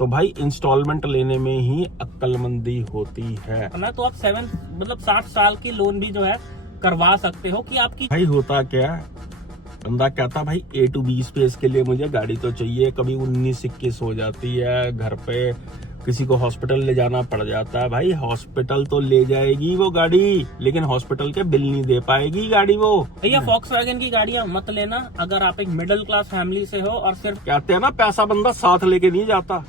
तो भाई इंस्टॉलमेंट लेने में ही अक्लमंदी होती है ना। तो आप 60 साल की लोन भी जो है करवा सकते हो कि आपकी। भाई होता क्या, बंदा कहता भाई A to B स्पेस के लिए मुझे गाड़ी तो चाहिए, कभी 19-21 हो जाती है, घर पे किसी को हॉस्पिटल ले जाना पड़ जाता है। भाई हॉस्पिटल तो ले जाएगी वो गाड़ी, लेकिन हॉस्पिटल के बिल नहीं दे पाएगी गाड़ी वो। भैया वॉक्सवैगन की गाड़ियां मत लेना अगर आप एक मिडिल क्लास फैमिली से हो और सिर्फ कहते हैं ना पैसा बंदा साथ लेके नहीं जाता,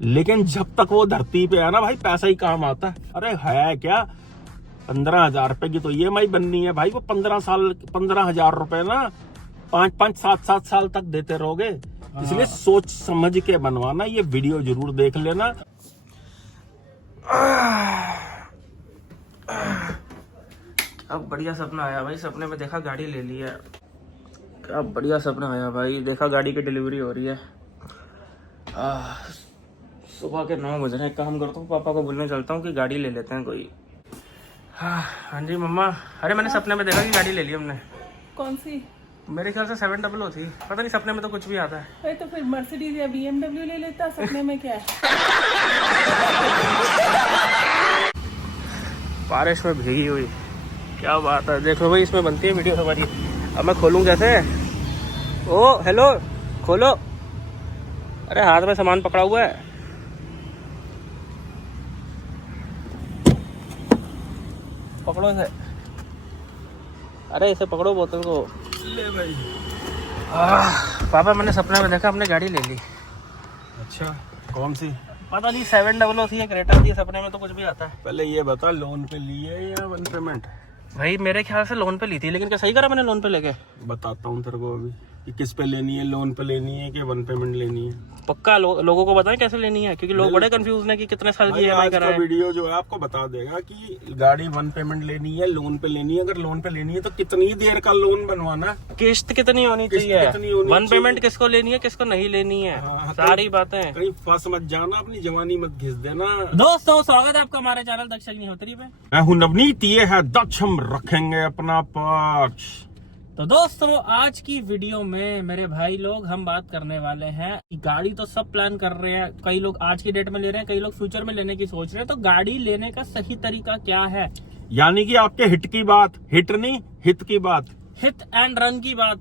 लेकिन जब तक वो धरती पे है ना भाई पैसा ही काम आता है। अरे है क्या, 15,000 रुपए की तो EMI बननी है भाई, वो 15,000 रुपए ना 5-7 साल तक देते रहोगे। इसलिए सोच समझ के बनवाना। ये वीडियो जरूर देख लेना। अब बढ़िया सपना आया भाई, सपने में देखा गाड़ी ले ली है। क्या बढ़िया सपना आया भाई, देखा गाड़ी की डिलीवरी हो रही है। सुबह के 9 बज रहे हैं। काम करता हूँ, पापा को बोलने चलता हूँ कि गाड़ी ले लेते हैं कोई। हाँ जी मम्मा। अरे मैंने सपने में देखा कि गाड़ी ले ली हमने। कौन सी? मेरे ख्याल से 700 थी, पता नहीं, सपने में तो कुछ भी आता है। अरे तो फिर मर्सिडीज या BMW ले लेता, सपने में क्या है। बारिश में भीगी हुई, क्या बात है। देखो भाई इसमें बनती है वीडियो हमारी। अब मैं खोलूँ कैसे? ओ हेलो, खोलो। अरे हाथ में सामान पकड़ा हुआ है। पकड़ो इसे, अरे इसे पकड़ो बोतल को। ले भाई। पापा मैंने सपने में देखा हमने गाड़ी ले ली। अच्छा कौन सी? पता नहीं 700 थी या क्रेटा थी, सपने में तो कुछ भी आता है। पहले ये बता, लोन पे ली है या वन पेमेंट? भाई मेरे ख्याल से लोन पे ली थी, लेकिन क्या सही करा मैंने लोन पे लेके? बताता हूँ तेरे को अभी कि किस पे लेनी है, लोन पे लेनी है कि वन पेमेंट लेनी है। पक्का लोगों को बताएं कैसे लेनी है, क्योंकि लोग बड़े कंफ्यूज हैं कि कितने साल की EMI आज करा का है। वीडियो जो है आपको बता देगा कि गाड़ी वन पेमेंट लेनी है, लोन पे लेनी है। अगर लोन पे लेनी है तो कितनी देर का लोन बनवाना, किस्त कितनी होनी किस्त चाहिए, कितनी होनी वन चाहिए। पेमेंट किसको लेनी है किसको नहीं लेनी है, हाँ, सारी बातें। कहीं फंस मत जाना, अपनी जवानी मत घिस देना। दोस्तों स्वागत है आपका हमारे चैनल दक्ष अग्निहोत्री पे। मैं हूँ नवनीत, ये है दक्ष, हम रखेंगे अपना पक्ष। तो दोस्तों आज की वीडियो में मेरे भाई लोग हम बात करने वाले हैं कि गाड़ी तो सब प्लान कर रहे हैं, कई लोग आज की डेट में ले रहे हैं, कई लोग फ्यूचर में लेने की सोच रहे हैं। तो गाड़ी लेने का सही तरीका क्या है, यानी कि आपके हिट की बात, हिट नहीं हित की बात, हिट एंड रन की बात।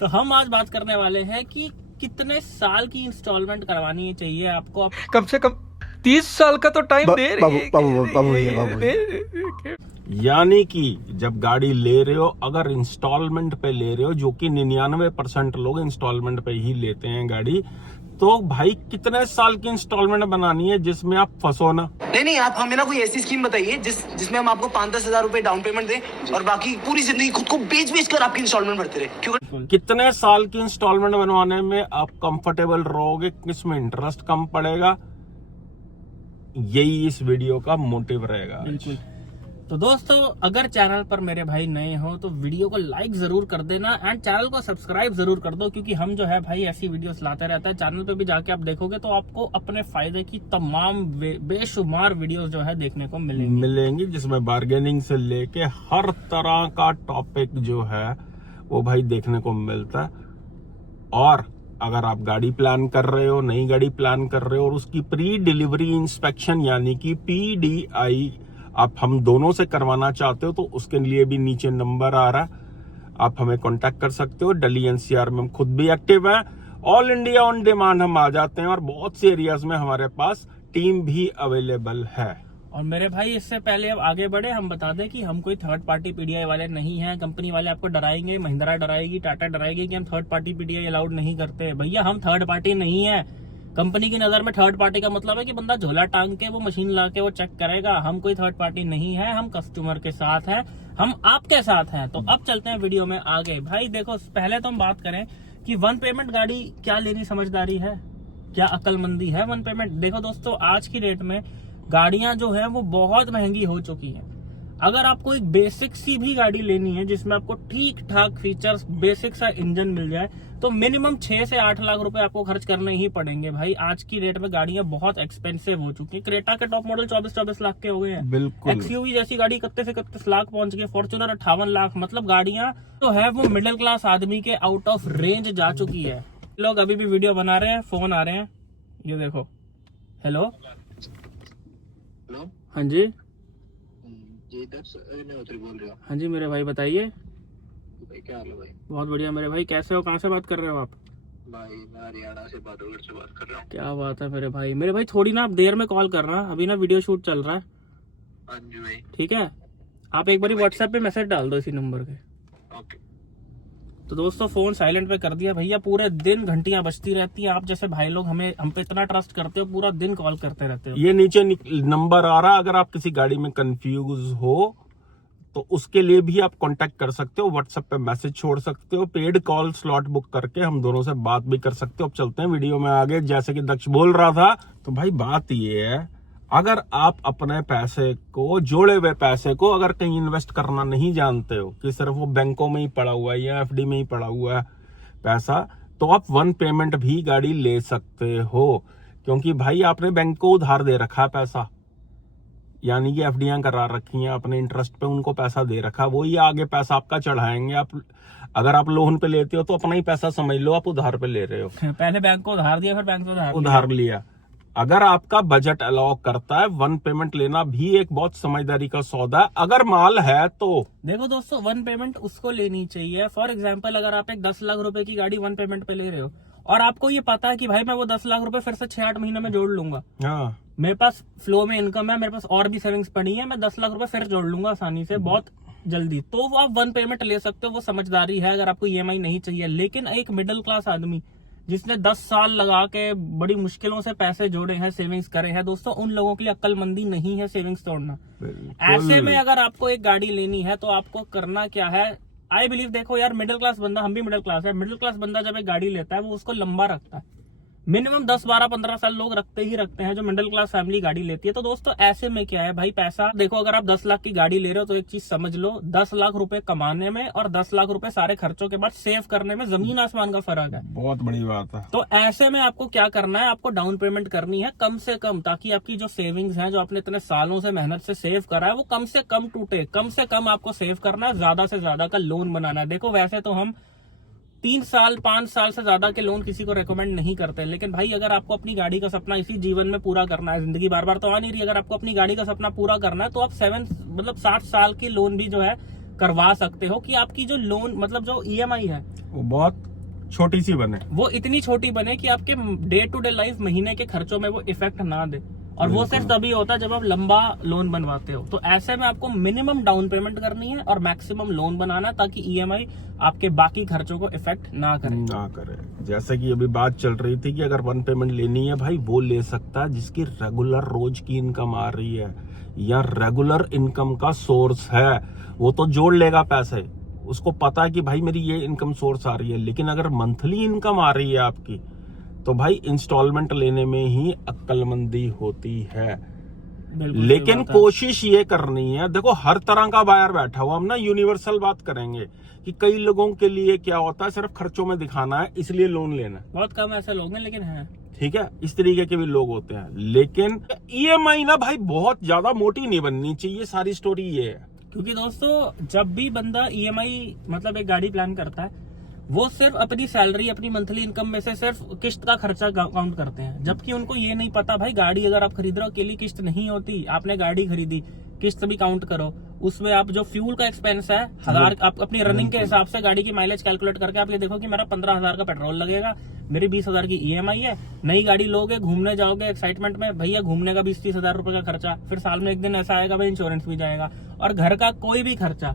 तो हम आज बात करने वाले हैं कि कितने साल की इंस्टॉलमेंट करवानी चाहिए आपको। कम से कम 30 साल का तो टाइम दे यानी कि जब गाड़ी ले रहे हो, अगर इंस्टॉलमेंट पे ले रहे हो, जो कि 99% लोग इंस्टॉलमेंट पे ही लेते हैं गाड़ी, तो भाई कितने साल की इंस्टॉलमेंट बनानी है जिसमें आप फंसो ना। नहीं आप हमें ना कोई ऐसी स्कीम बताइए जिसमें हम आपको 5-10 हजार रुपए डाउन पेमेंट दें और बाकी पूरी जिंदगी खुद को बेच कर आपकी इंस्टॉलमेंट भरते रहे। क्योंकि कितने साल की इंस्टॉलमेंट बनवाने में आप कंफर्टेबल रहोगे, किसमें इंटरेस्ट कम पड़ेगा, यही इस वीडियो का मोटिव रहेगा। बिल्कुल। तो दोस्तों अगर चैनल पर मेरे भाई नए हो तो वीडियो को लाइक जरूर कर देना एंड चैनल को सब्सक्राइब जरूर कर दो, क्योंकि हम जो है भाई ऐसी वीडियोस लाते रहते हैं। चैनल पे भी जाके आप देखोगे तो आपको अपने फायदे की तमाम बेशुमार वीडियोस जो है देखने को मिलेंगी, जिसमें बार्गेनिंग से लेके हर तरह का टॉपिक जो है वो भाई देखने को मिलता है। और अगर आप गाड़ी प्लान कर रहे हो, नई गाड़ी प्लान कर रहे हो और उसकी प्री डिलीवरी इंस्पेक्शन यानी कि PDI आप हम दोनों से करवाना चाहते हो, तो उसके लिए भी नीचे नंबर आ रहा है, आप हमें कांटेक्ट कर सकते हो। दिल्ली NCR में हम खुद भी एक्टिव हैं, ऑल इंडिया ऑन डिमांड हम आ जाते हैं और बहुत से एरियाज में हमारे पास टीम भी अवेलेबल है। और मेरे भाई इससे पहले अब आगे बढ़े हम बता दें कि हम कोई थर्ड पार्टी PDI वाले नहीं हैं। कंपनी वाले आपको डराएंगे, महिंद्रा डराएगी, टाटा डराएगी कि हम थर्ड पार्टी PDI अलाउड नहीं करते। भैया हम थर्ड पार्टी नहीं है। कंपनी की नजर में थर्ड पार्टी का मतलब है कि बंदा झोला टांग के वो मशीन ला के वो चेक करेगा। हम कोई थर्ड पार्टी नहीं है, हम कस्टमर के साथ हैं, हम आपके साथ हैं। तो अब चलते हैं वीडियो में आगे। भाई देखो पहले तो हम बात करें कि वन पेमेंट गाड़ी क्या लेनी समझदारी है, क्या अक्लमंदी है वन पेमेंट। देखो दोस्तों आज की डेट में गाड़ियां जो है वो बहुत महंगी हो चुकी हैं। अगर आपको एक बेसिक सी भी गाड़ी लेनी है जिसमें आपको ठीक ठाक फीचर्स, बेसिक सा इंजन मिल जाए, तो मिनिमम 6 से 8 लाख रुपए आपको खर्च करने ही पड़ेंगे। भाई आज की डेट में गाड़ियां बहुत एक्सपेंसिव हो चुकी हैं। क्रेटा के टॉप मॉडल 24-24 लाख के हो गए हैं। बिल्कुल। XUV जैसी गाड़ी 31-31 लाख पहुंच गई। फॉर्च्यूनर 58 लाख। मतलब गाड़ियां तो है वो मिडिल क्लास आदमी के आउट ऑफ रेंज जा चुकी है। लोग अभी भी वीडियो बना रहे हैं, फोन आ रहे हैं, ये देखो। हेलो हेलो हाँ जी, जी दर्श नवोत्री बोल रहे हो हाँ जी मेरे भाई बताइए। भाई? क्या हाल है भाई? बहुत बढ़िया मेरे भाई, कैसे हो, कहाँ से बात कर रहे हो आप? भाई मैं हरियाणा से बादलगढ़ से बात कर रहा हूँ। क्या बात है मेरे भाई। मेरे भाई थोड़ी ना आप देर में कॉल करना, अभी ना वीडियो शूट चल रहा है, हाँ जी भाई। ठीक है? आप एक बार व्हाट्सएप पे मैसेज डाल दो इसी नंबर के। ओके। तो दोस्तों फोन साइलेंट पे कर दिया भैया, पूरे दिन घंटियां बजती रहती हैं। आप जैसे भाई लोग हम पे इतना ट्रस्ट करते हो, पूरा दिन कॉल करते रहते हो। ये नीचे नंबर आ रहा है, अगर आप किसी गाड़ी में कंफ्यूज हो तो उसके लिए भी आप कांटेक्ट कर सकते हो, व्हाट्सएप पे मैसेज छोड़ सकते हो, पेड कॉल स्लॉट बुक करके हम दोनों से बात भी कर सकते हो। अब चलते हैं वीडियो में आगे। जैसे कि दक्ष बोल रहा था, तो भाई बात ये है, अगर आप अपने पैसे को, जोड़े हुए पैसे को अगर कहीं इन्वेस्ट करना नहीं जानते हो कि सिर्फ वो बैंकों में ही पड़ा हुआ है या एफडी में ही पड़ा हुआ है पैसा, तो आप वन पेमेंट भी गाड़ी ले सकते हो। क्योंकि भाई आपने बैंक को उधार दे रखा है पैसा, यानी कि एफडीआं करा रखी हैं, अपने इंटरेस्ट पे उनको पैसा दे रखा, वो ही आगे पैसा आपका चढ़ाएंगे। आप अगर आप लोन पे लेते हो तो अपना ही पैसा समझ लो आप उधार पे ले रहे हो। पहले बैंक को उधार दिया, फिर बैंक से उधार लिया। अगर आपका बजट अलाउ करता है, वन पेमेंट लेना भी एक बहुत समझदारी का सौदा है, अगर माल है तो। देखो दोस्तों, वन पेमेंट उसको लेनी चाहिए। फॉर एग्जाम्पल, अगर आप एक 10 लाख रुपए की गाड़ी वन पेमेंट पे ले रहे हो और आपको ये पता है कि भाई मैं वो 10 लाख रुपए फिर से 6-8 महीने में जोड़ लूंगा, हाँ, मेरे पास फ्लो में इनकम है, मेरे पास और भी सेविंग्स पड़ी है, मैं 10 लाख रुपए फिर जोड़ लूंगा आसानी से, बहुत जल्दी, तो वो आप वन पेमेंट ले सकते हो। वो समझदारी है अगर आपको ईएमआई नहीं चाहिए। लेकिन एक मिडिल क्लास आदमी जिसने 10 साल लगा के बड़ी मुश्किलों से पैसे जोड़े हैं, सेविंग्स करे हैं, दोस्तों उन लोगों के लिए अक्लमंदी नहीं है सेविंग्स तोड़ना। ऐसे में अगर आपको एक गाड़ी लेनी है तो आपको करना क्या है, आई बिलीव, देखो यार, मिडिल क्लास बंदा, हम भी मिडिल क्लास है, मिडिल क्लास बंदा जब एक गाड़ी लेता है वो उसको लंबा रखता है। मिनिमम 10, 12, 15 साल लोग रखते हैं जो मिडिल क्लास फैमिली गाड़ी लेती है। तो दोस्तों ऐसे में क्या है भाई, पैसा देखो, अगर आप 10 लाख की गाड़ी ले रहे हो तो एक चीज समझ लो, 10 लाख रुपए कमाने में और 10 लाख रुपए सारे खर्चों के बाद सेव करने में जमीन आसमान का फर्क है। बहुत बड़ी बात है। तो ऐसे में आपको क्या करना है, आपको डाउन पेमेंट करनी है कम से कम, ताकि आपकी जो सेविंग्स हैं, जो आपने इतने सालों से मेहनत से सेव करा है, वो कम से कम टूटे। कम से कम आपको सेव करना है, ज्यादा से ज्यादा का लोन बनाना है। देखो वैसे तो हम 3 साल 5 साल से ज्यादा के लोन किसी को रेकमेंड नहीं करते, लेकिन भाई अगर आपको अपनी गाड़ी का सपना इसी जीवन में पूरा करना है, जिंदगी बार बार तो आ नहीं रही, अगर आपको अपनी गाड़ी का सपना पूरा करना है तो आप 60 साल की लोन भी जो है करवा सकते हो, कि आपकी जो लोन मतलब जो ईएमआई है वो बहुत छोटी सी बने, वो इतनी छोटी बने कि आपके डे टू डे लाइफ, महीने के खर्चों में वो इफेक्ट ना दे। और वो सिर्फ तभी होता है जब आप लंबा लोन बनवाते हो। तो ऐसे में आपको मिनिमम डाउन पेमेंट करनी है और मैक्सिमम लोन बनाना, ताकि ईएमआई आपके बाकी खर्चों को इफेक्ट ना करे। जैसे कि अभी बात चल रही थी कि अगर वन पेमेंट लेनी है भाई, वो ले सकता है जिसकी रेगुलर रोज की इनकम आ रही है या रेगुलर इनकम का सोर्स है, वो तो जोड़ लेगा पैसे, उसको पता है कि भाई मेरी ये इनकम सोर्स आ रही है। लेकिन अगर मंथली इनकम आ रही है आपकी, तो भाई इंस्टॉलमेंट लेने में ही अक्लमंदी होती है। लेकिन कोशिश ये करनी है, देखो हर तरह का बायर बैठा हुआ, हम ना यूनिवर्सल बात करेंगे कि कई लोगों के लिए क्या होता है, सिर्फ खर्चों में दिखाना है इसलिए लोन लेना है। बहुत कम ऐसे लोग हैं, लेकिन हैं, ठीक है, इस तरीके के भी लोग होते हैं। लेकिन ईएमआई ना भाई बहुत ज्यादा मोटी नहीं बननी चाहिए, सारी स्टोरी ये है। क्योंकि दोस्तों जब भी बंदा ईएमआई मतलब एक गाड़ी प्लान करता है, वो सिर्फ अपनी सैलरी, अपनी मंथली इनकम में से सिर्फ किस्त का खर्चा काउंट करते हैं, जबकि उनको ये नहीं पता भाई गाड़ी अगर आप खरीद रहे हो अकेली किस्त नहीं होती। आपने गाड़ी खरीदी, किस्त भी काउंट करो, उसमें आप जो फ्यूल का एक्सपेंस है 1000, आप अपनी रनिंग के हिसाब से गाड़ी की माइलेज कैलकुलेट करके आप ये देखो कि मेरा 15,000 का पेट्रोल लगेगा, मेरी 20,000 की ईएमआई है। नई गाड़ी लोगे, घूमने जाओगे एक्साइटमेंट में, भैया घूमने का 20-30 हजार रुपए का खर्चा, फिर साल में एक दिन ऐसा आएगा भाई इंश्योरेंस भी जाएगा, और घर का कोई भी खर्चा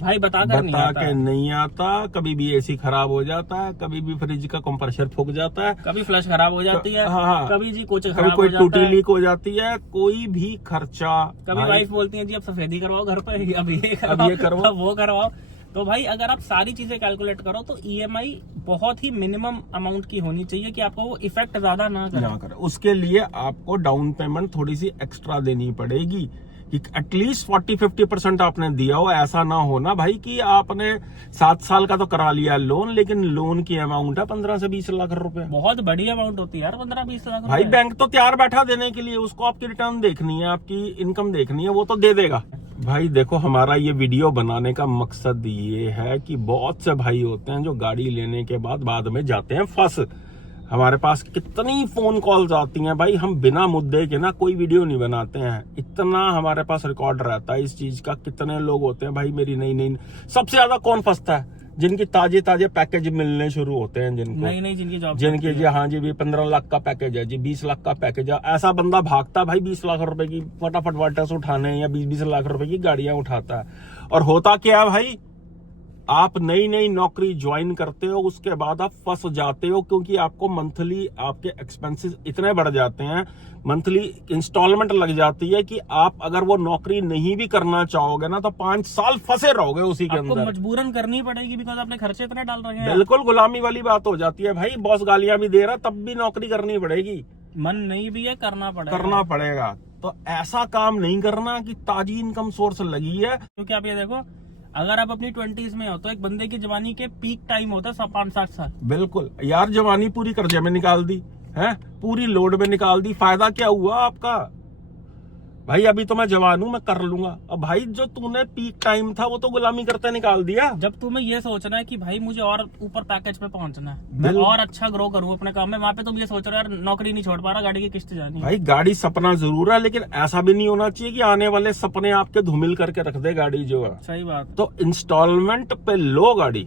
भाई बता के नहीं आता। कभी भी एसी खराब हो जाता है, कभी भी फ्रिज का कंप्रेसर फूक जाता है, कभी फ्लश खराब हो जाती है, हाँ, कभी जी कुछ कभी कोई टूटी लीक हो जाती है, कोई भी खर्चा, कभी वाइफ बोलती है जी अब सफेदी करवाओ घर पे, अब ये करवाओ, वो करवाओ। तो भाई अगर आप सारी चीजें कैलकुलेट करो तो ईएमआई बहुत ही मिनिमम अमाउंट की होनी चाहिए कि आपको वो इफेक्ट ज्यादा ना करे। उसके लिए आपको डाउन पेमेंट थोड़ी सी एक्स्ट्रा देनी पड़ेगी कि एटलीस्ट 40-50% आपने दिया हो। ऐसा ना हो ना भाई कि आपने 7 साल का तो करा लिया लोन, लेकिन लोन की अमाउंट है 15 से 20 लाख रुपए। बहुत बड़ी अमाउंट होती है यार, 15-20 लाख भाई बैंक तो तैयार बैठा देने के लिए, उसको आपकी रिटर्न देखनी है, आपकी इनकम देखनी है, वो तो दे देगा। भाई देखो हमारा ये वीडियो बनाने का मकसद ये है कि बहुत से भाई होते हैं जो गाड़ी लेने के बाद में जाते हैं फंस। हमारे पास कितनी फोन कॉल्स आती हैं भाई, हम बिना मुद्दे के ना कोई वीडियो नहीं बनाते हैं, इतना हमारे पास रिकॉर्ड रहता है इस चीज का। कितने लोग होते हैं भाई मेरी नई सबसे ज्यादा कौन फंसता है, जिनकी ताजे पैकेज मिलने शुरू होते हैं, नई जिनकी जॉब, जिनके जी हाँ जी भी 15 लाख का पैकेज है जी, 20 लाख का पैकेज है, ऐसा बंदा भागता भाई 20 लाख रुपए की फटाफट वाटस उठाने या 20 लाख रुपए की गाड़ियां उठाता है। और होता क्या है भाई, आप नई नौकरी ज्वाइन करते हो, उसके बाद आप फंस जाते हो, क्योंकि आपको मंथली आपके एक्सपेंसेस इतने बढ़ जाते हैं, मंथली इंस्टॉलमेंट लग जाती है कि आप अगर वो नौकरी नहीं भी करना चाहोगे ना तो 5 साल फंसे रहोगे उसी के आपको अंदर। मजबूरन करनी पड़ेगी, बिकॉज आपने खर्चे इतने डाल रखे हैं। बिल्कुल गुलामी वाली बात हो जाती है भाई, बॉस गालियां भी दे रहा तब भी नौकरी करनी पड़ेगी, मन नहीं भी है, करना पड़ेगा। तो ऐसा काम नहीं करना कि ताजी इनकम सोर्स लगी है। क्योंकि आप ये देखो, अगर आप अपनी 20s में हो तो एक बंदे की जवानी के पीक टाइम होता है 5-7 साल। बिल्कुल यार, जवानी पूरी कर्जे में निकाल दी है, पूरी लोड में निकाल दी, फायदा क्या हुआ आपका भाई? अभी तो मैं जवान हूं, मैं कर लूंगा। अब भाई जो तूने पीक टाइम था वो तो गुलामी करते निकाल दिया। जब तुम्हें ये सोचना है कि भाई मुझे और ऊपर पैकेज पे पहुंचना है, मैं और अच्छा ग्रो करूं अपने काम में, वहां पे तुम ये सोच रहे हो यार नौकरी नहीं छोड़ पा रहा, गाड़ी की किस्त जानी है। भाई गाड़ी सपना जरूर है, लेकिन ऐसा भी नहीं होना चाहिए कि आने वाले सपने आपके धूमिल करके रख दे गाड़ी जो है। सही बात। तो इंस्टॉलमेंट पे लो गाड़ी,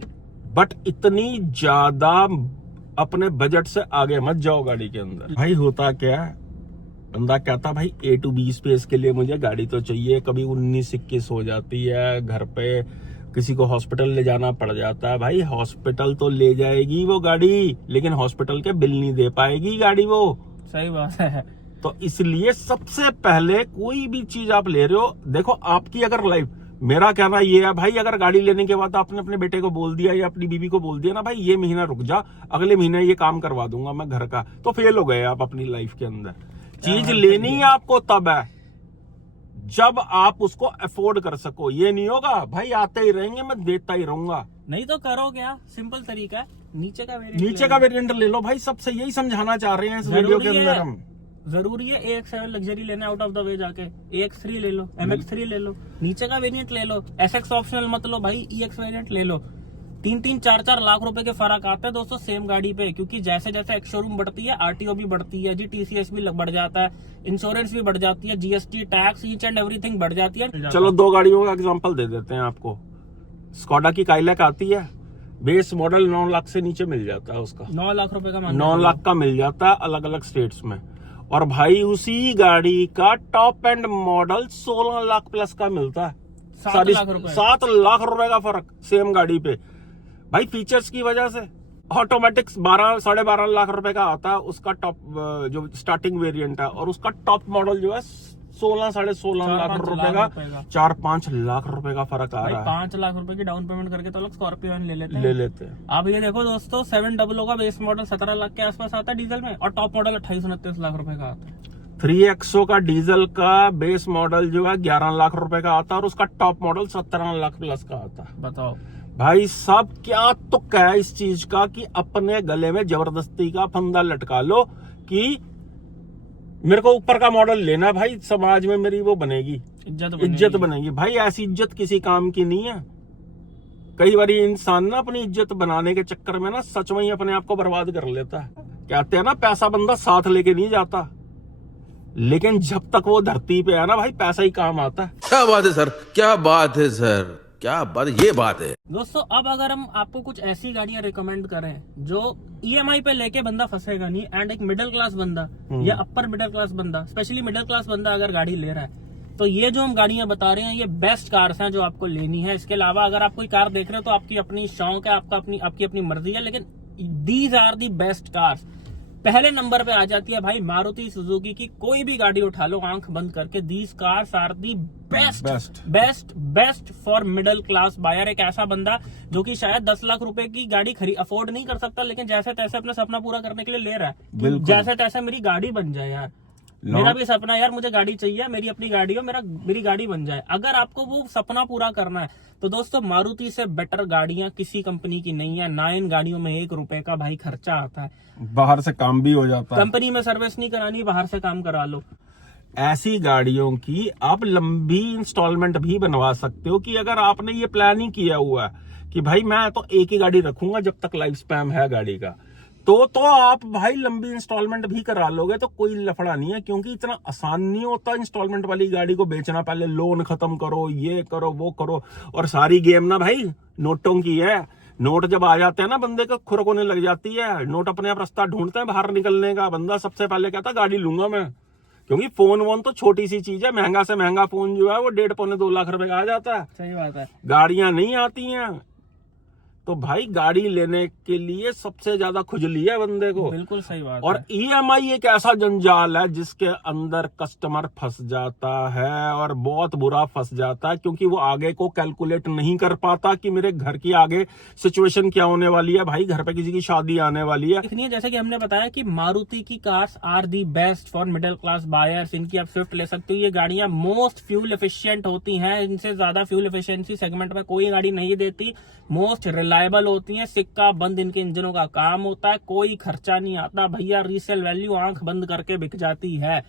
बट इतनी ज्यादा अपने बजट से आगे मत जाओ गाड़ी के अंदर। भाई होता क्या है, बंदा कहता भाई A to B स्पेस के लिए मुझे गाड़ी तो चाहिए, कभी 19-21 हो जाती है, घर पे किसी को हॉस्पिटल ले जाना पड़ जाता है। भाई हॉस्पिटल तो ले जाएगी वो गाड़ी, लेकिन हॉस्पिटल के बिल नहीं दे पाएगी गाड़ी वो। सही बात है। तो इसलिए सबसे पहले कोई भी चीज आप ले रहे हो, देखो आपकी अगर लाइफ, मेरा कहना ये है भाई, अगर गाड़ी लेने के बाद आपने अपने बेटे को बोल दिया या अपनी बीवी को बोल दिया ना भाई ये महीना रुक जा, अगले महीने ये काम करवा दूंगा मैं घर का, तो फेल हो गए आप अपनी लाइफ के अंदर। चीज लेनी आपको तब है जब आप उसको अफोर्ड कर सको। ये नहीं होगा भाई आते ही रहेंगे मैं देता ही रहूंगा। नहीं तो करो क्या, सिंपल तरीका है, नीचे का वेरिएंट ले लो भाई। सबसे यही समझाना चाह रहे हैं इस वीडियो के अंदर हम। जरूरी है AX7 लग्जरी लेना आउट ऑफ द वे जाके, AX3 ले लो, MX3 ले लो, नीचे का वेरिएंट ले लो, SX ऑप्शनल मत लो भाई, EX वेरिएंट ले लो। 3-4 लाख रुपए के फर्क आते हैं दोस्तों सेम गाड़ी पे, क्योंकि जैसे जैसे एक्स शोरूम बढ़ती है RTO भी बढ़ती है जी, TCS भी बढ़ जाता है, इंश्योरेंस भी बढ़ जाती है, GST tax each and everything बढ़ जाती है। चलो 2 गाड़ियों का एग्जांपल दे देते हैं आपको। स्कोडा की काइलैक आती है, बेस मॉडल 9 लाख से नीचे मिल जाता है उसका, 9 लाख रुपए का 9 लाख का मिल जाता है अलग अलग स्टेट्स में। और भाई उसी गाड़ी का top and model 16 lakh plus का मिलता है। 7 लाख रुपए, 7 लाख रुपए का फर्क सेम गाड़ी पे। भाई फीचर्स की वजह से ऑटोमेटिक 12-12.5 लाख रुपए का आता है उसका टॉप जो स्टार्टिंग वेरिएंट है, और उसका टॉप मॉडल जो है 16-16.5 लाख रुपए का, 4-5 लाख रुपए का फर्क आ रहा है। 5 लाख रुपए की डाउन पेमेंट करके तो लोग स्कॉर्पियो ले लेते हैं। आप ये देखो दोस्तों, 700 का बेस मॉडल 17 लाख के आसपास आता है डीजल में, और टॉप मॉडल 28-29 लाख रुपए का आता है। 3XO का डीजल का बेस मॉडल जो है 11 लाख रुपए का आता है, और उसका टॉप मॉडल 17 लाख प्लस का आता है। बताओ भाई सब क्या तुक है इस चीज का कि अपने गले में जबरदस्ती का फंदा लटका लो कि मेरे को ऊपर का मॉडल लेना, भाई समाज में मेरी वो बनेगी, इज्जत बनेगी। भाई ऐसी इज्जत किसी काम की नहीं है। कई बार इंसान ना अपनी इज्जत बनाने के चक्कर में ना सच में ही अपने आप को बर्बाद कर लेता है। कहते हैं ना पैसा बंदा साथ लेके नहीं जाता, लेकिन जब तक वो धरती पे है ना भाई पैसा ही काम आता है। क्या बात है सर, क्या बात है सर, क्या बात, ये बात है दोस्तों। अब अगर हम आपको कुछ ऐसी गाड़ियां रिकमेंड करें जो EMI पे लेके बंदा फंसेगा नहीं, एंड एक मिडिल क्लास बंदा या अपर मिडिल क्लास बंदा, स्पेशली मिडिल क्लास बंदा अगर गाड़ी ले रहा है, तो ये जो हम गाड़ियां बता रहे हैं ये बेस्ट कार्स हैं जो आपको लेनी है। इसके अलावा अगर आप कोई कार देख रहे हो तो आपकी अपनी शौक है, आपकी अपनी मर्जी है, लेकिन these are the best cars. पहले नंबर पे आ जाती है भाई मारुति सुजुकी की, कोई भी गाड़ी उठा लो आंख बंद करके, these cars are the best for middle class buyer. एक ऐसा बंदा जो कि शायद 10 लाख रुपए की गाड़ी अफोर्ड नहीं कर सकता, लेकिन जैसे तैसे अपना सपना पूरा करने के लिए ले रहा है, जैसे तैसे मेरी गाड़ी बन जाए यार, मेरा भी सपना यार मुझे गाड़ी चाहिए, मेरी अपनी गाड़ी हो, मेरी गाड़ी बन जाए। अगर आपको वो सपना पूरा करना है तो दोस्तों मारुति से बेटर गाड़ियां किसी कंपनी की नहीं है। ना इन गाड़ियों में 1 रुपए का भाई खर्चा आता है, बाहर से काम भी हो जाता है, कंपनी में सर्विस नहीं करानी, बाहर से काम करा लो। ऐसी गाड़ियों की आप लंबी इंस्टॉलमेंट भी बनवा सकते हो कि अगर आपने ये प्लान ही किया हुआ है कि भाई मैं तो एक ही गाड़ी रखूंगा जब तक लाइफ स्पैन है गाड़ी का, तो आप भाई लंबी इंस्टॉलमेंट भी करा लोगे तो कोई लफड़ा नहीं है, क्योंकि इतना आसान नहीं होता इंस्टॉलमेंट वाली गाड़ी को बेचना। पहले लोन खत्म करो, ये करो, वो करो, और सारी गेम ना भाई नोटों की है। नोट जब आ जाते हैं ना बंदे को खुरक होने लग जाती है, नोट अपने आप रास्ता ढूंढते हैं बाहर निकलने का। बंदा सबसे पहले कहता है गाड़ी लूंगा मैं, क्योंकि फोन वोन तो छोटी सी चीज है। महंगा से महंगा फोन जो है वो 1.5-2 लाख रुपए का आ जाता है। सही बात है। गाड़ियां नहीं आती हैं। तो भाई गाड़ी लेने के लिए सबसे ज्यादा खुजली है बंदे को। बिल्कुल सही बात और है। ईएमआई एक ऐसा जंजाल है जिसके अंदर कस्टमर फंस जाता है, और बहुत बुरा फंस जाता है, क्योंकि वो आगे को कैलकुलेट नहीं कर पाता कि मेरे घर की आगे सिचुएशन क्या होने वाली है। भाई घर पे किसी की शादी आने वाली है। देखिए, जैसे कि हमने बताया कि मारुति की cars are the best for middle class buyers. इनकी आप स्विफ्ट ले सकते हो। ये गाड़ियां मोस्ट फ्यूल एफिशिएंट होती हैं। इनसे ज्यादा फ्यूल एफिशिएंसी सेगमेंट में कोई गाड़ी नहीं देती। मोस्ट रिलायबल होती है। सिक्का बंद इनके इंजनों का काम होता है। कोई खर्चा नहीं आता भैया। रीसेल वैल्यू आंख बंद करके बिक जाती है।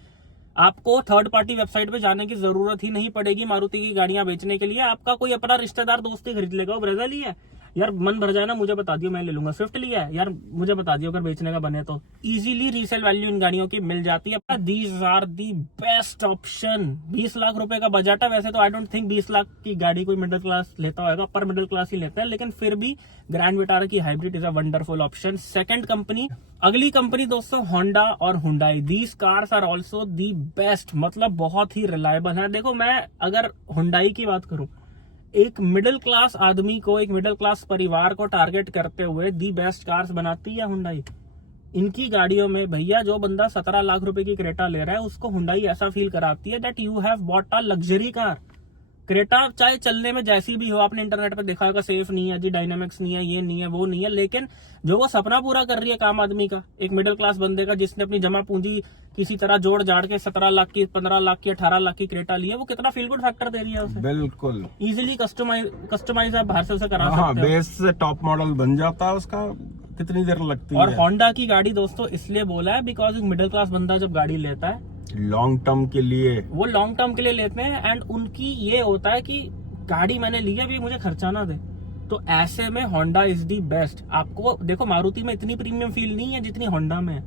आपको थर्ड पार्टी वेबसाइट पे जाने की जरूरत ही नहीं पड़ेगी मारुति की गाड़ियां बेचने के लिए। आपका कोई अपना रिश्तेदार दोस्त ही खरीद लेगा। वो ब्रेजा लिया है यार, मन भर जाए ना, मुझे बता दियो, मैं ले लूंगा। स्विफ्ट लिया है यार, मुझे बता दियो, अगर बेचने का बने तो इजीली रीसेल वैल्यू इन गाड़ियों की मिल जाती है। These are the best option. 20 lakh रुपए का बजट है। वैसे तो आई डोंट थिंक 20 लाख की गाड़ी कोई मिडिल क्लास लेता होगा, अपर मिडिल क्लास ही लेता है, लेकिन फिर भी ग्रैंड विटारा की hybrid is a wonderful option. Second company, अगली कंपनी दोस्तों होंडा और Hyundai. These cars are also the best, मतलब बहुत ही रिलायबल है। देखो, मैं अगर हुंडई की बात करूं, एक मिडिल क्लास आदमी को, एक मिडिल क्लास परिवार को टारगेट करते हुए दी बेस्ट कार्स बनाती है हुंडई। इनकी गाड़ियों में भैया जो बंदा 17 लाख रुपए की क्रेटा ले रहा है उसको हुंडई ऐसा फील कराती है that you have bought a luxury car. Creta चाहे चलने में जैसी भी हो, आपने इंटरनेट पे देखा होगा, सेफ नहीं है जी, डायनामिक्स नहीं है, ये नहीं है, वो नहीं है, लेकिन जो वो सपना पूरा कर रही है काम आदमी का, एक मिडिल क्लास बंदे का जिसने अपनी जमा पूंजी किसी तरह जोड़ जाड़ के 17 लाख की, 15 लाख की, 18 लाख की क्रेटा ली है, वो कितना फील गुड फैक्टर दे रही है उसे। बिल्कुल इजीली कस्टमाइज आप बाहर से उसे करा हाँ, सकते हो। बेस से टॉप मॉडल बन जाता है उसका। कितनी देर लगती और है। होंडा की गाड़ी दोस्तों इसलिए बोला है बिकॉज एक मिडिल क्लास बंदा जब गाड़ी लेता है लॉन्ग टर्म के लिए, वो लॉन्ग टर्म के लिए लेते हैं, एंड उनकी ये होता है कि गाड़ी मैंने ली है, अभी मुझे खर्चा ना दे। तो ऐसे में होंडा इज दी बेस्ट। आपको देखो, मारुति में इतनी प्रीमियम फील नहीं है जितनी होंडा में है।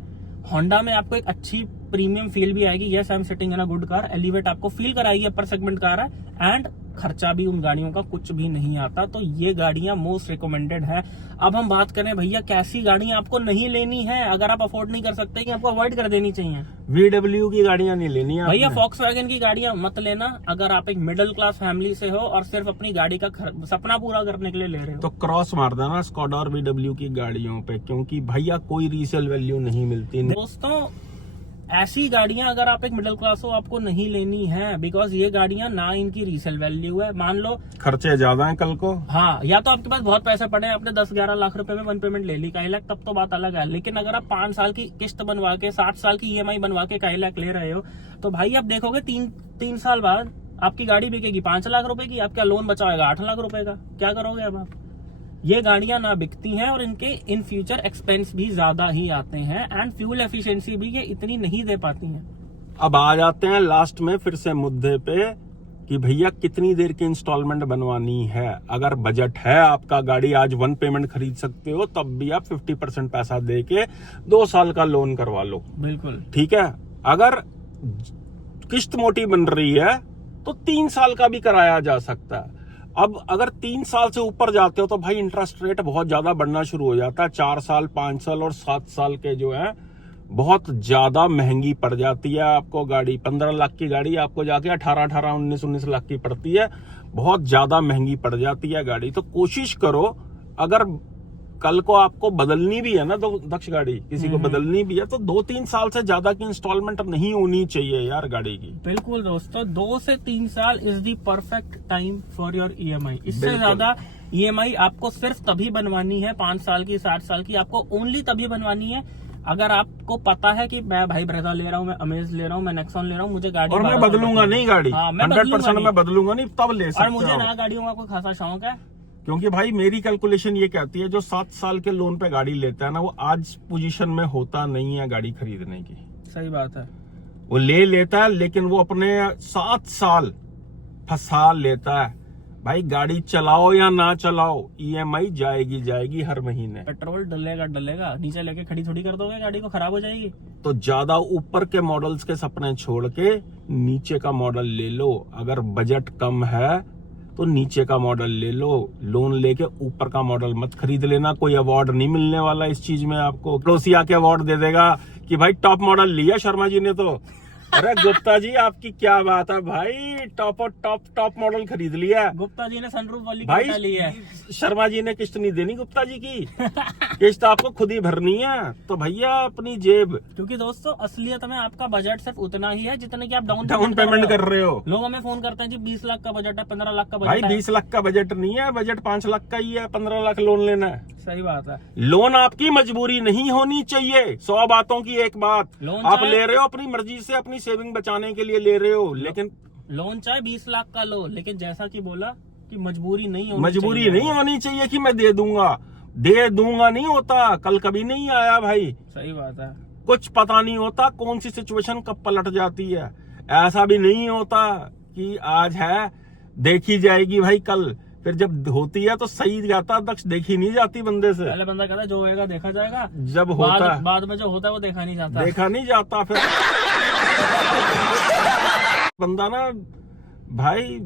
होंडा में आपको एक अच्छी प्रीमियम फील भी आएगी, yes I am sitting in a good car, elevate आपको फील कराएगी, अपर सेगमेंट कार है, एंड खर्चा भी उन गाड़ियों का कुछ भी नहीं आता। तो ये गाड़ियां मोस्ट रिकमेंडेड है। अब हम बात करें भैया कैसी गाड़ियां आपको नहीं लेनी है, अगर आप अफोर्ड नहीं कर सकते, कि आपको अवॉइड कर देनी चाहिए। VW की गाड़ियां नहीं लेनी है भैया, आपने। Volkswagen की गाड़ियां मत लेना अगर आप एक मिडिल क्लास फैमिली से हो और सिर्फ अपनी गाड़ी का सपना पूरा करने के लिए ले रहे हो। तो क्रॉस मार देना स्कोडा और VW की गाड़ियों पे, क्योंकि भैया कोई रीसेल वैल्यू नहीं मिलती। दोस्तों, ऐसी गाड़ियां अगर आप एक मिडिल क्लास हो आपको नहीं लेनी है, बिकॉज ये गाड़ियां ना इनकी रीसेल वैल्यू है। मान लो खर्चे ज्यादा हैं कल को। हाँ, या तो आपके पास बहुत पैसे पड़े हैं, आपने 10-11 लाख रुपए में वन पेमेंट ले ली काई लाख, तब तो बात अलग है। लेकिन अगर आप 5 साल की किस्त बनवा के, 60 साल की EMI बनवा के काई लाख ले रहे हो, तो भाई आप देखोगे 3 साल बाद आपकी गाड़ी बिकेगी 5 लाख रुपए की, आपका लोन बचा होगा 8 लाख रुपए का। क्या करोगे अब आप? ये गाड़ियां ना बिकती हैं और इनके इन फ्यूचर एक्सपेंस भी ज्यादा ही आते हैं, एंड फ्यूल एफिशिएंसी भी ये इतनी नहीं दे पाती हैं। अब आ जाते हैं लास्ट में फिर से मुद्दे पे कि भैया कितनी देर की इंस्टॉलमेंट बनवानी है। अगर बजट है आपका, गाड़ी आज 1 पेमेंट खरीद सकते हो, तब भी आप 50% पैसा दे के 2 साल का लोन करवा लो। बिल्कुल ठीक है। अगर किस्त मोटी बन रही है तो 3 साल का भी कराया जा सकता है। अब अगर 3 साल से ऊपर जाते हो तो भाई इंटरेस्ट रेट बहुत ज्यादा बढ़ना शुरू हो जाता है। 4 साल, 5 साल और 7 साल के जो है बहुत ज्यादा महंगी पड़ जाती है आपको गाड़ी। 15 लाख की गाड़ी आपको जाके 18, 19 लाख की पड़ती है। बहुत ज्यादा महंगी पड़ जाती है गाड़ी। तो कोशिश करो, अगर कल को आपको बदलनी भी है ना, तो दक्ष गाड़ी किसी को बदलनी भी है, तो 2-3 साल से ज्यादा की इंस्टॉलमेंट नहीं होनी चाहिए यार गाड़ी की। बिल्कुल दोस्तों, 2 से 3 साल is the perfect time for your EMI। इससे ज्यादा EMI आपको सिर्फ तभी बनवानी है, 5 साल की, 60 साल की, आपको ओनली तभी बनवानी है अगर आपको पता है कि मैं भाई ब्रेजा ले रहा हूँ, मैं अमेज ले रहा हूँ, मैं नेक्सॉन ले रहा हूँ, मुझे गाड़ी और मैं बदलूंगा नहीं गाड़ी। हाँ, मैं 100% मैं बदलूंगा नहीं, तब ले सकते और हो। मुझे नया गाड़ियों का कोई खासा शौक है, क्योंकि भाई मेरी कैलकुलेशन ये कहती है, जो 7 साल के लोन पे गाड़ी लेता है ना, वो आज पोजीशन में होता नहीं है गाड़ी खरीदने की। सही बात है। वो ले लेता है, लेकिन वो अपने 7 साल फंसा लेता है। भाई गाड़ी चलाओ या ना चलाओ, EMI जाएगी हर महीने। पेट्रोल डलेगा, नीचे लेके खड़ी थोड़ी कर दोगे, गाड़ी को खराब हो जाएगी। तो ज्यादा ऊपर के मॉडल्स के सपने छोड़ के नीचे का मॉडल ले लो। अगर बजट कम है तो नीचे का मॉडल ले लो, लोन लेके ऊपर का मॉडल मत खरीद लेना। कोई अवार्ड नहीं मिलने वाला इस चीज में आपको। पड़ोसी आके अवार्ड दे देगा कि भाई टॉप मॉडल लिया शर्मा जी ने तो। अरे गुप्ता जी आपकी क्या बात है भाई, टॉप मॉडल खरीद लिया। गुप्ता जी ने सनरूफ वाली भाई किस्त ली है। शर्मा जी ने किस्त नहीं देनी गुप्ता जी की, किस्त आपको खुद ही भरनी है। तो भैया अपनी जेब, क्योंकि दोस्तों असलियत में आपका बजट सिर्फ उतना ही है जितने की आप डाउन पेमेंट कर रहे हो। लोग हमें फोन करते हैं जी 20 लाख का बजट है, 15 लाख का भाई बजट है। 20 लाख का बजट नहीं है, बजट 5 लाख का ही है। 15 लाख लोन लेना है। सही बात है। लोन आपकी मजबूरी नहीं होनी चाहिए। 100 बातों की एक बात, लोन आप चाहे- ले रहे हो अपनी मर्जी से, अपनी सेविंग बचाने के लिए ले रहे हो, लेकिन लोन चाहे 20 लाख का लो, लेकिन जैसा कि बोला कि मजबूरी नहीं होनी मजबूरी चाहिए। नहीं होनी चाहिए कि मैं दे दूंगा नहीं होता। कल कभी नहीं आया भाई, सही बात है। कुछ पता नहीं होता कौन सी सिचुएशन कब पलट जाती है। ऐसा भी नहीं होता कि आज है देखी जाएगी भाई कल, फिर जब होती है तो सही जाता दक्ष देखी नहीं जाती बंदे से। पहले बंदा कहता है जो होएगा देखा जाएगा, जब होता है बाद में जो होता है वो देखा नहीं जाता। देखा नहीं जाता। फिर बंदा ना भाई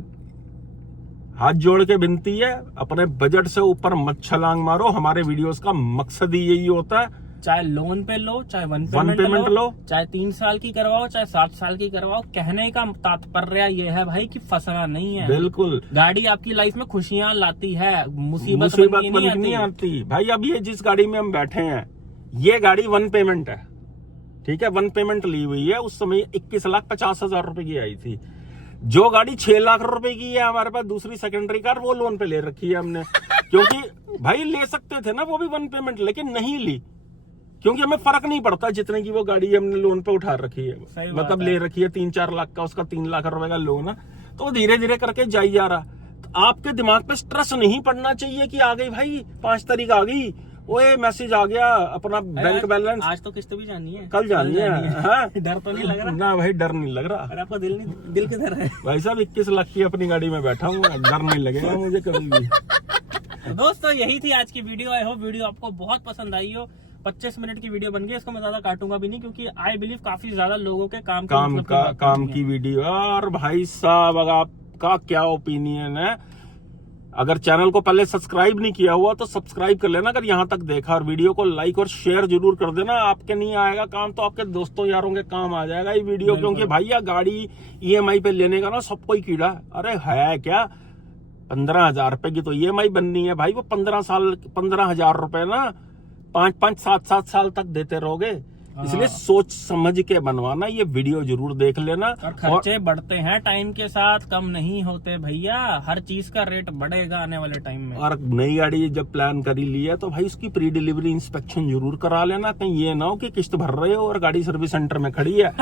हाथ जोड़ के विनती है, अपने बजट से ऊपर मत छलांग मारो। हमारे वीडियोस का मकसद ही यही होता है। चाहे लोन पे लो, चाहे वन पेमेंट पेमेंट लो, लो। चाहे 3 साल की करवाओ, चाहे 7 साल की करवाओ। कहने का तात्पर्य ये है भाई कि फंसना नहीं है। बिल्कुल, गाड़ी आपकी लाइफ में खुशियां लाती है, मुसीबत बन नहीं के नहीं आती। आती। भाई अब ये जिस गाड़ी में हम बैठे हैं, ये गाड़ी 1 पेमेंट है, ठीक है। 1 पेमेंट ली हुई है। उस समय 21,50,000 रुपए की आई थी। जो गाड़ी 6 लाख रुपए की है हमारे पास दूसरी सेकेंडरी कार, वो लोन पे ले रखी है हमने। क्योंकि भाई ले सकते थे ना वो भी 1 पेमेंट, लेकिन नहीं ली, क्योंकि हमें फर्क नहीं पड़ता जितने की वो गाड़ी हमने लोन पे उठा रखी है। मतलब ले रखी है 3-4 लाख का, उसका 3 लाख रुपए का लोन है, तो धीरे धीरे करके जाई जा रहा। तो आपके दिमाग पे स्ट्रेस नहीं पड़ना चाहिए कि आ गई भाई 5 तारीख आ गई, ओए मैसेज आ गया, अपना बैंक बैलेंस। आज तो किस्त भी जानी है, कल जानी है। हाँ? डर तो नहीं लग रहा ना भाई डर नहीं लग रहा। अरे आपका दिल किधर है? भाई साहब 21 लाख की अपनी गाड़ी में बैठा हूँ, डर नहीं लगेगा मुझे कभी भी। तो दोस्तों यही थी आज की वीडियो। आई होप वीडियो आपको बहुत पसंद आई हो। 25 मिनट की वीडियो बन गई, इसको मैं ज्यादा काटूंगा भी नहीं, क्योंकि आई बिलीव काफी ज्यादा लोगों के काम की वीडियो। और भाई साहब अगर आपका क्या ओपिनियन है, अगर चैनल को पहले सब्सक्राइब नहीं किया हुआ तो सब्सक्राइब कर लेना अगर यहाँ तक देखा, और वीडियो को लाइक और शेयर जरूर कर देना। आपके नहीं आएगा काम तो आपके दोस्तों यारों के काम आ जाएगा ये वीडियो, क्योंकि भैया गाड़ी EMI पे लेने का ना सबको ही कीड़ा। अरे है क्या, 15,000 रुपए की तो EMI बननी है भाई। वो 15,000 रुपए ना 5-7 साल तक देते रहोगे। इसलिए सोच समझ के बनवाना। ये वीडियो जरूर देख लेना। और खर्चे बढ़ते हैं टाइम के साथ, कम नहीं होते भैया। हर चीज का रेट बढ़ेगा आने वाले टाइम में। और नई गाड़ी जब प्लान कर ही ली है तो भाई उसकी प्री डिलीवरी इंस्पेक्शन जरूर करा लेना। कहीं ये ना हो कि किस्त भर रहे हो और गाड़ी सर्विस सेंटर में खड़ी है।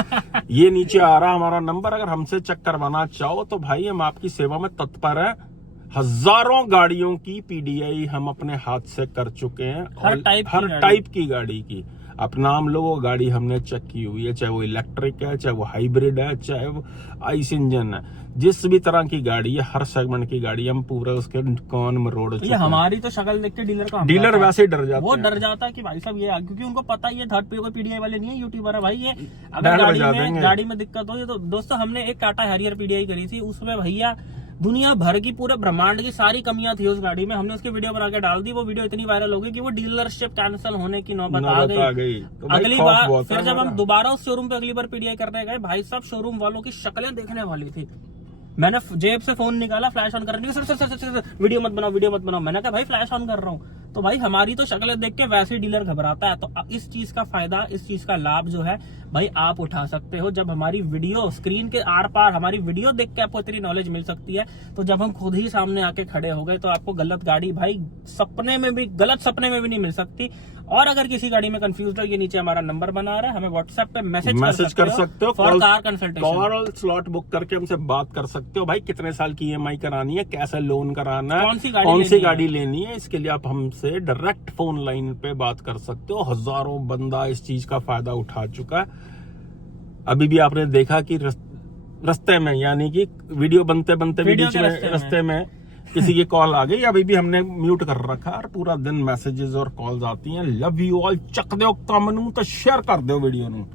ये नीचे आ रहा हमारा नंबर, अगर हमसे चेक करवाना चाहो तो भाई हम आपकी सेवा में तत्पर हैं। हजारों गाड़ियों की PDI हम अपने हाथ से कर चुके हैं, हर टाइप की गाड़ी की। आप नाम लो, वो गाड़ी हमने चेक की हुई है, चाहे वो इलेक्ट्रिक है, चाहे वो हाइब्रिड है, चाहे वो आइस इंजन है। जिस भी तरह की गाड़ी है, हर सेगमेंट की गाड़ी हम पूरे उसके कान मरोड़ चुके ये हैं। हमारी तो शक्ल देख के डीलर वैसे ही डर जाता है। वो डर जाता है कि भाई साहब ये, क्योंकि उनको पता है ये थर्ड कोई PDI वाले नहीं है, यूट्यूबर है भाई। ये अगर गाड़ी में दिक्कत हो तो दोस्तों हमने एक टाटा हैरियर PDI करी थी, उसमें भैया दुनिया भर की, पूरे ब्रह्मांड की सारी कमियां थी उस गाड़ी में। हमने उसकी वीडियो बना के डाल दी। वो वीडियो इतनी वायरल हो गई कि वो डीलरशिप कैंसिल होने की नौबत आ गई। तो भाई अगली खौफ बार बहुत फिर है जब हम हमारा। दोबारा उस शोरूम पे अगली बार PDI करने गए, भाई साहब शोरूम वालों की शक्लें देखने वाली थी। मैंने जेब से फोन निकाला, फ्लैश ऑन करने के, सर वीडियो मत बनाओ। मैंने कहा भाई फ्लैश ऑन कर रहा हूँ। तो भाई हमारी तो शक्लें देख के वैसे ही डीलर घबराता है। तो इस चीज का फायदा, इस चीज का लाभ जो है भाई आप उठा सकते हो। जब हमारी वीडियो स्क्रीन के आर पार हमारी वीडियो देख के आपको इतनी नॉलेज मिल सकती है, तो जब हम खुद ही सामने आके खड़े हो गए तो आपको गलत गाड़ी भाई गलत सपने में भी नहीं मिल सकती। और अगर किसी गाड़ी में कंफ्यूज हो, ये नीचे हमारा नंबर बना रहा है, हमें व्हाट्सएप पे मैसेज कर सकते हो for car consultation. Call slot book करके हमसे बात कर सकते हो भाई, कितने साल की EMI करानी है, कैसा लोन कराना है, कौन सी गाड़ी लेनी है। इसके लिए आप हमसे डायरेक्ट फोन लाइन पे बात कर सकते हो। हजारों बंदा इस चीज का फायदा उठा चुका है। अभी भी आपने देखा कि रास्ते में, यानी कि वीडियो बनते बीच में रास्ते में किसी की कॉल आ गई, अभी भी हमने म्यूट कर रखा है और पूरा दिन मैसेजेस और कॉल्स आती हैं। लव यू ऑल, चक दो कम नू तो शेयर कर दो वीडियो नू।